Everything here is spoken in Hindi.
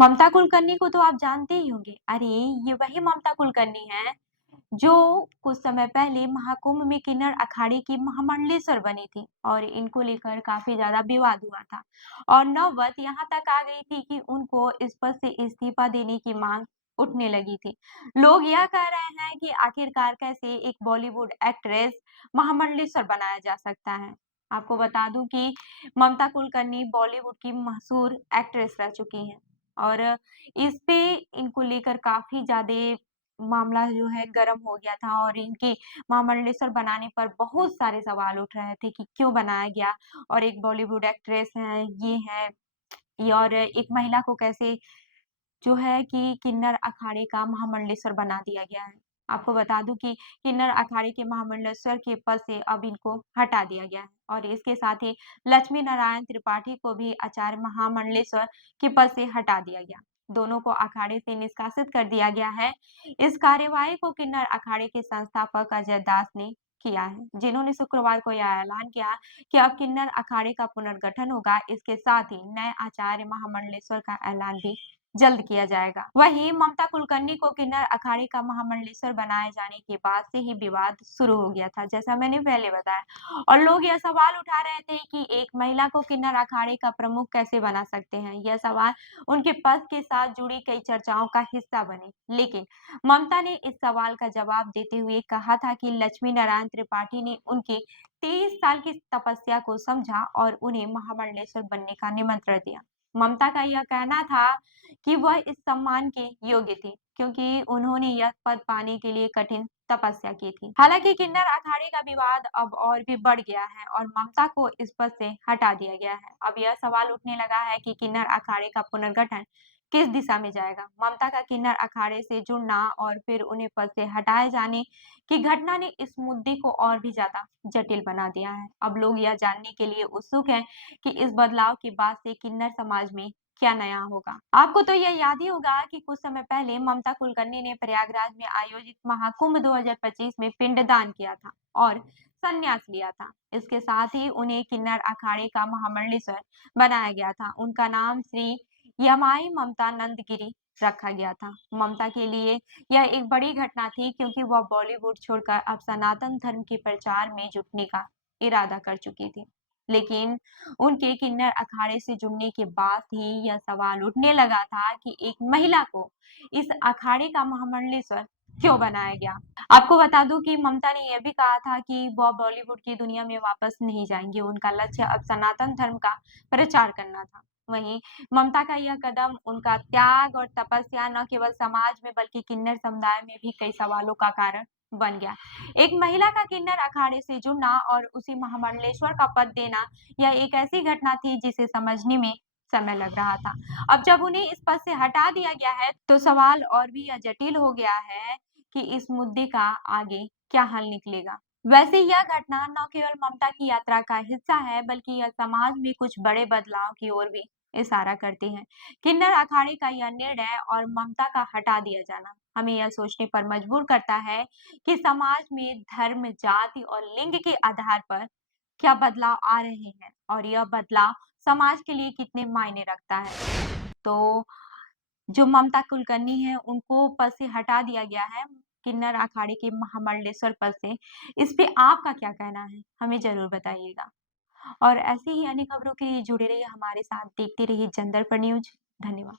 ममता कुलकर्णी को तो आप जानते ही होंगे। अरे, ये वही ममता कुलकर्णी हैं, जो कुछ समय पहले महाकुंभ में किन्नर अखाड़े की महामंडलेश्वर बनी थी और इनको लेकर काफ़ी ज़्यादा विवाद हुआ था और नौबत यहाँ तक आ गई थी कि उनको इस पद से इस्तीफा देने की मांग उठने लगी थी। लोग यह कह रहे हैं कि आखिरकार कैसे एक बॉलीवुड एक्ट्रेस महामंडलेश्वर बनाया जा सकता है। आपको बता दूं कि ममता कुलकर्णी बॉलीवुड की मशहूर एक्ट्रेस रह चुकी हैं और इस पे इनको लेकर काफ़ी ज़्यादा मामला जो है गर्म हो गया था और इनकी महामंडलेश्वर बनाने पर बहुत सारे सवाल उठ रहे थे कि क्यों बनाया गया और एक बॉलीवुड एक्ट्रेस है, ये और एक महिला को कैसे जो है कि किन्नर अखाड़े का महामंडलेश्वर बना दिया गया है। आपको बता दूं कि किन्नर अखाड़े के महामंडलेश्वर के पद से अब इनको हटा दिया गया है और इसके साथ ही लक्ष्मी नारायण त्रिपाठी को भी आचार्य महामंडलेश्वर के पद से हटा दिया गया। दोनों को अखाड़े से निष्कासित कर दिया गया है। इस कार्यवाही को किन्नर अखाड़े के संस्थापक अजय दास ने किया है, जिन्होंने शुक्रवार को यह ऐलान किया कि अब किन्नर अखाड़े का पुनर्गठन होगा। इसके साथ ही नए आचार्य महामंडलेश्वर का ऐलान भी जल्द किया जाएगा। वहीं ममता कुलकर्णी को किन्नर अखाड़े का महामंडलेश्वर बनाए जाने के बाद से ही विवाद शुरू हो गया था, जैसा मैंने पहले बताया और लोग यह सवाल उठा रहे थे कि एक महिला को किन्नर अखाड़े का प्रमुख कैसे बना सकते हैं। यह सवाल उनके पद के साथ जुड़ी कई चर्चाओं का हिस्सा बने, लेकिन ममता ने इस सवाल का जवाब देते हुए कहा था कि लक्ष्मी नारायण त्रिपाठी ने उनकी 23 साल की तपस्या को समझा और उन्हें महामंडलेश्वर बनने का निमंत्रण दिया। ममता का यह कहना था कि वह इस सम्मान के योग्य थी, क्योंकि उन्होंने यह पद पाने के लिए कठिन तपस्या की थी। हालांकि किन्नर अखाड़े का विवाद अब और भी बढ़ गया है और ममता को इस पद से हटा दिया गया है। अब यह सवाल उठने लगा है कि किन्नर अखाड़े का पुनर्गठन किस दिशा में जाएगा। ममता का किन्नर अखाड़े से जुड़ना और फिर उन्हें पद से हटाए जाने की घटना ने इस मुद्दे को और भी ज्यादा जटिल बना दिया है। अब लोग यह जानने के लिए उत्सुक हैं कि इस बदलाव के बाद से किन्नर समाज में क्या नया होगा। आपको तो यह याद ही होगा कि कुछ समय पहले ममता कुलकर्णी ने प्रयागराज में आयोजित महाकुंभ 2025 में पिंडदान किया था और संन्यास लिया था। इसके साथ ही उन्हें किन्नर अखाड़े का महामंडलेश्वर बनाया गया था। उनका नाम श्री यमाई ममता नंदगिरी रखा गया था। ममता के लिए यह एक बड़ी घटना थी, क्योंकि वह बॉलीवुड छोड़कर अब सनातन धर्म के प्रचार में जुटने का इरादा कर चुकी थी। लेकिन उनके किन्नर अखाड़े से जुड़ने के बाद ही यह सवाल उठने लगा था कि एक महिला को इस अखाड़े का महामंडलेश्वर क्यों बनाया गया। आपको बता दूं कि ममता ने यह भी कहा था कि वह बॉलीवुड की दुनिया में वापस नहीं जाएंगे। उनका लक्ष्य अब सनातन धर्म का प्रचार करना था। वहीं ममता का यह कदम, उनका त्याग और तपस्या न केवल समाज में बल्कि किन्नर समुदाय में भी कई सवालों का कारण बन गया। एक महिला का किन्नर अखाड़े से जुड़ना और उसी महामंडलेश्वर का पद देना, यह एक ऐसी घटना थी जिसे समझने में समय लग रहा था। अब जब उन्हें इस पद से हटा दिया गया है, तो सवाल और भी जटिल हो गया है कि इस मुद्दे का आगे क्या हल निकलेगा। वैसे यह घटना न केवल ममता की यात्रा का हिस्सा है, बल्कि यह समाज में कुछ बड़े बदलाव की ओर भी इशारा करती है। किन्नर अखाड़े का यह निर्णय और ममता का हटा दिया जाना हमें यह सोचने पर मजबूर करता है कि समाज में धर्म, जाति और लिंग के आधार पर क्या बदलाव आ रहे हैं और यह बदलाव समाज के लिए कितने मायने रखता है। तो जो ममता कुलकर्णी है, उनको पद से हटा दिया गया है, किन्नर अखाड़े के महामंडलेश्वर पद से। इस पे आपका क्या कहना है? हमें ज़रूर बताइएगा। और ऐसी ही अन्य खबरों के लिए जुड़े रहिए हमारे साथ, देखते रहिए जनदर्पण न्यूज़। धन्यवाद।